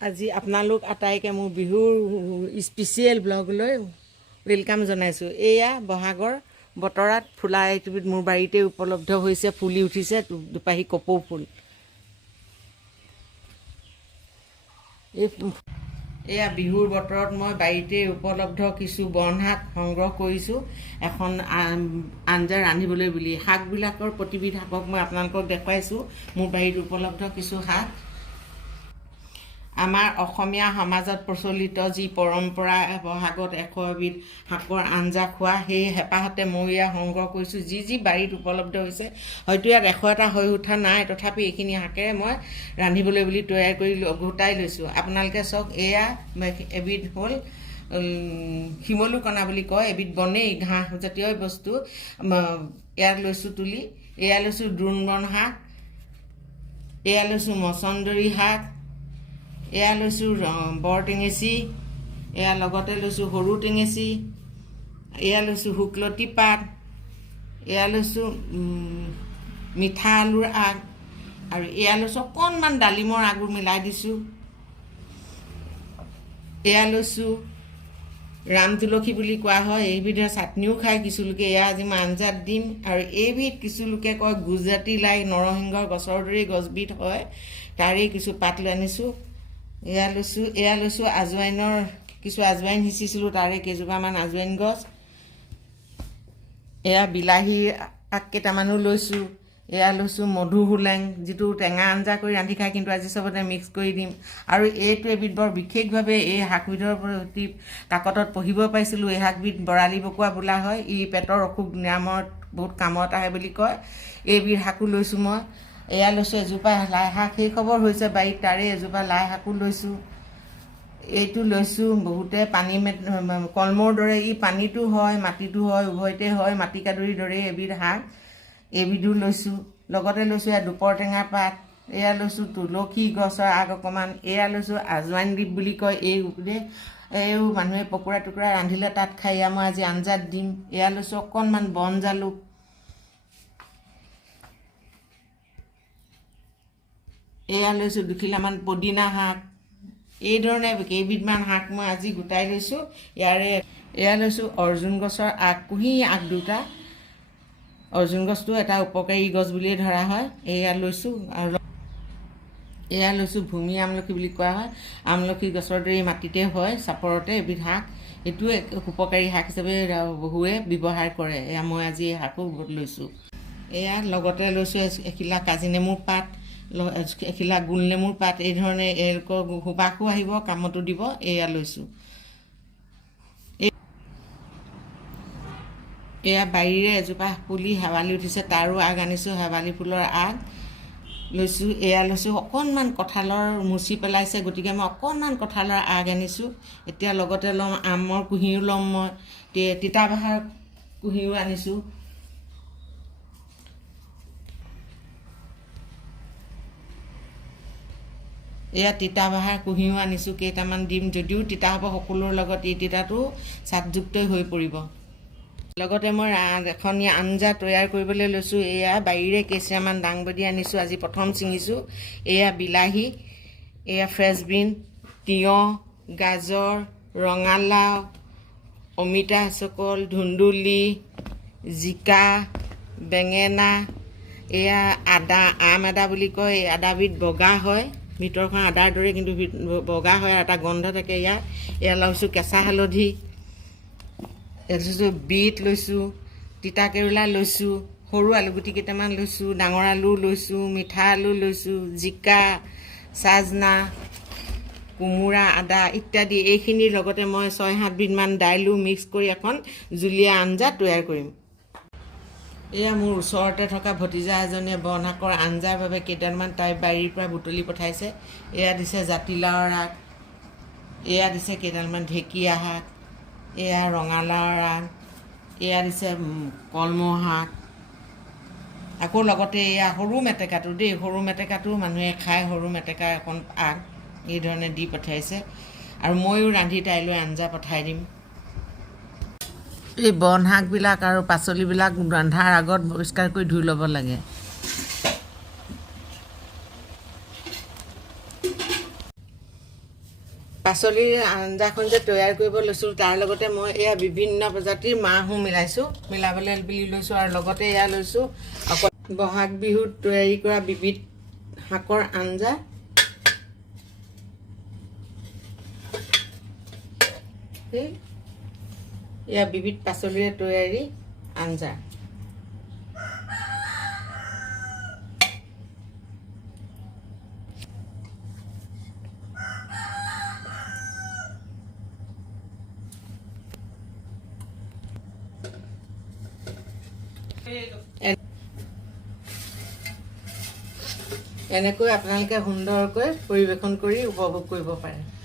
আজি আপোনালোক আটাইকে মোৰ বিহুৰ স্পেচিয়েল ব্লগলৈ ৱেলকাম জনাইছোঁ। এয়া বহাগৰ বতৰত ফুলা এবিধ মোৰ বাৰীতে উপলব্ধ হৈছে, ফুলি উঠিছে দুপাহী কপৌ ফুল। এয়া বিহুৰ বতৰত মই বাৰীতে উপলব্ধ কিছু বন শাক সংগ্ৰহ কৰিছোঁ এখন আঞ্জা ৰান্ধিবলৈ বুলি। শাকবিলাকৰ প্ৰতিবিধ শাকক মই আপোনালোকক দেখুৱাইছোঁ। মোৰ বাৰীত উপলব্ধ কিছু শাক। আমাৰ অসমীয়া সমাজত প্ৰচলিত যি পৰম্পৰা বহাগত 100 এবিধ শাকৰ আঞ্জা খোৱা, সেই হেঁপাহতে মই এয়া সংগ্ৰহ কৰিছোঁ। যি বাৰীত উপলব্ধ হৈছে, হয়তো ইয়াত 100টা হৈ উঠা নাই, তথাপি এইখিনি শাকেৰে মই ৰান্ধিবলৈ বুলি তৈয়াৰ কৰি গোটাই লৈছোঁ। আপোনালোকে চাওক, এয়া এবিধ হ'ল শিমলুকণা বুলি কয়, এবিধ বনেই ঘাঁহজাতীয় বস্তু। এয়া লৈছোঁ তুলি, এয়া লৈছোঁ দ্ৰোণ শাক, এয়া লৈছোঁ মচন্দৰী শাক, এয়া লৈছোঁ বৰ টেঙেচি, এয়া লগতে লৈছোঁ সৰু টেঙেচি, এয়া লৈছোঁ শুকলতি পাত, এয়া লৈছোঁ মিঠা আলুৰ আগ, আৰু এয়া লৈছোঁ অকণমান ডালিমৰ আগো মিলাই দিছোঁ। এয়া লৈছোঁ ৰাম তুলসী বুলি কোৱা হয়, এইবিধৰ চাটনিও খায় কিছুলোকে। এয়া আজি মই আঞ্জাত দিম। আৰু এইবিধ কিছুলোকে কয় গুজৰাটী লাই, নৰসিংহৰ গছৰ দৰেই গছবিধ হয়, তাৰেই কিছু পাত লৈ আনিছোঁ। এয়া লৈছোঁ আজৱাইনৰ কিছু আজৱাইন সিঁচিছিলোঁ, তাৰে কেইজোপামান আজৱাইন গছ। এয়া বিলাহী আগ কেইটামানো লৈছোঁ। এয়া লৈছোঁ মধুসোলেং, যিটো টেঙা আঞ্জা কৰি ৰান্ধি খায়, কিন্তু আজি চবতে মিক্স কৰি দিম। আৰু এইটো এবিধ বৰ বিশেষভাৱে এই শাকবিধৰ প্ৰতি কাকতত পঢ়িব পাইছিলোঁ। এই শাকবিধ বৰালি বকুৱা বোলা হয়, ই পেটৰ অসুখ নিৰাময়ত বহুত কামত আহে বুলি কয়। এইবিধ শাকো লৈছোঁ মই। এয়া লৈছোঁ এজোপা লাই শাক, সেই খবৰ হৈছে বাৰীত, তাৰে এজোপা লাই শাকো লৈছোঁ। এইটো লৈছোঁ বহুতে পানী কলমৌৰ দৰে, ই পানীটো হয় মাটিটো হয়, উভয়তে হয়, মাটিকাদুৰীৰ দৰেই এবিধ শাক, এইবিধো লৈছোঁ। লগতে লৈছোঁ এয়া দুপৰ টেঙা পাত, এয়া লৈছোঁ তুলসী গছৰ আগ অকণমান, এয়া লৈছোঁ আজৱাইন দ্বীপ বুলি কয়, এইও মানুহে পকোৰা টুকুৰা ৰান্ধিলে তাত খাই, এয়া মই আজি আঞ্জাত দিম। এয়া লৈছোঁ অকণমান বন জালুক, এয়া লৈছোঁ দুখিলামান পদিনা শাক। এইধৰণে কেইবিধমান শাক মই আজি গোটাই লৈছোঁ। এয়া লৈছোঁ অৰ্জুন গছৰ আগ, কুঁহি আগ দুটা। অৰ্জুন গছটো এটা উপকাৰী গছ বুলিয়ে ধৰা হয়। এয়া লৈছোঁ। আৰু এয়া লৈছোঁ ভূমি আমলখি বুলি কোৱা হয়, আমলখি গছৰ দৰে মাটিতে হয়, চাপৰতে এবিধ শাক। এইটোও উপকাৰী শাক হিচাপে বহুৱে ব্যৱহাৰ কৰে। এয়া মই আজি এই শাকো লৈছোঁ। এয়া লগতে লৈছোঁ এখিলা কাজি নেমুৰ পাত, এখিলা গোল নেমুৰ পাত। এই ধৰণে এওঁলোকৰ সুবাসো আহিব, কামতো দিব। এয়া লৈছোঁ। এয়া বাৰীৰে এজোপা পুলি শেৱালি উঠিছে, তাৰো আগ আনিছোঁ, শেৱালি ফুলৰ আগ লৈছোঁ। এয়া লৈছোঁ অকণমান কঁঠালৰ মুচি পেলাইছে, গতিকে মই অকণমান কঁঠালৰ আগ আনিছোঁ। এতিয়া লগতে ল'ম আমৰ কুঁহিও ল'ম, মই তিতাবাহাৰ কুঁহিও আনিছোঁ। এয়া তিতাবাহাৰ কুঁহিও আনিছোঁ, কেইটামান দিম। যদিও তিতা হ'ব, সকলোৰ লগত এই তিতাটো স্বাদযুক্তই হৈ পৰিব। লগতে মই এখন আঞ্জা তৈয়াৰ কৰিবলৈ লৈছোঁ। এয়া বাৰীৰে কেইচিৰামান দাংবডি আনিছোঁ, আজি প্ৰথম ছিঙিছোঁ। এয়া বিলাহী, এয়া ফ্ৰেঞ্চবিন, তিয়ঁহ, গাজৰ, ৰঙালাও, অমিতা চকল, ধুন্দুলি, জিকা, বেঙেনা, এয়া আদা, আম আদা বুলি কয়। এই আদাবিধ বগা হয়, ভিতৰখন আদাৰ দৰে কিন্তু বগা হয়, এটা গন্ধ থাকে ইয়াৰ। এয়া লৈছোঁ কেঁচা হালধি, লৈছোঁ বিট লৈছোঁ, তিতা কেৰেলা লৈছোঁ, সৰু আলুগুটি কেইটামান লৈছোঁ, ডাঙৰ আলু লৈছোঁ, মিঠা আলু লৈছোঁ, জিকা, চাজনা, কোমোৰা, আদা ইত্যাদি। এইখিনিৰ লগতে মই 6-7 বিধমান দাইলো মিক্স কৰি এখন জুলীয়া আঞ্জা তৈয়াৰ কৰিম। এয়া মোৰ ওচৰতে থকা ভতিজা এজনীয়ে বন শাকৰ আঞ্জাৰ বাবে কেইডালমান তাইৰ বাৰীৰ পৰা বুটলি পঠাইছে। এয়া দিছে জাতিলাওৰ আগ, এয়া দিছে কেইডালমান ঢেকীয়া শাক, এয়া ৰঙালাওৰ আগ, এয়া দিছে কলমৌ শাক, আকৌ লগতে এয়া সৰু মেটেকাটো দেই, সৰু মেটেকাটো মানুহে খায়, সৰু মেটেকা এখন আগ এইধৰণে দি পঠাইছে। আৰু ময়ো ৰান্ধি তাইলৈ আঞ্জা পঠাই দিম। এই বন শাকবিলাক আৰু পাচলিবিলাক ৰন্ধাৰ আগত পৰিষ্কাৰ কৰি ধুই ল'ব লাগে। পাচলিৰ আঞ্জাখন যে তৈয়াৰ কৰিব লৈছোঁ তাৰ লগতে মই এয়া বিভিন্ন প্ৰজাতিৰ মাহো মিলাইছোঁ, মিলাবলৈ বুলি লৈছোঁ। আৰু লগতে এয়া লৈছোঁ বহাগ বিহুত তৈয়াৰী কৰা বিবিধ শাকৰ আঞ্জা। এয়া বিবিধ পাচলিৰে তৈয়াৰী আঞ্জা। এনেকৈ আপোনালোকে সুন্দৰকৈ পৰিৱেশন কৰি উপভোগ কৰিব পাৰে।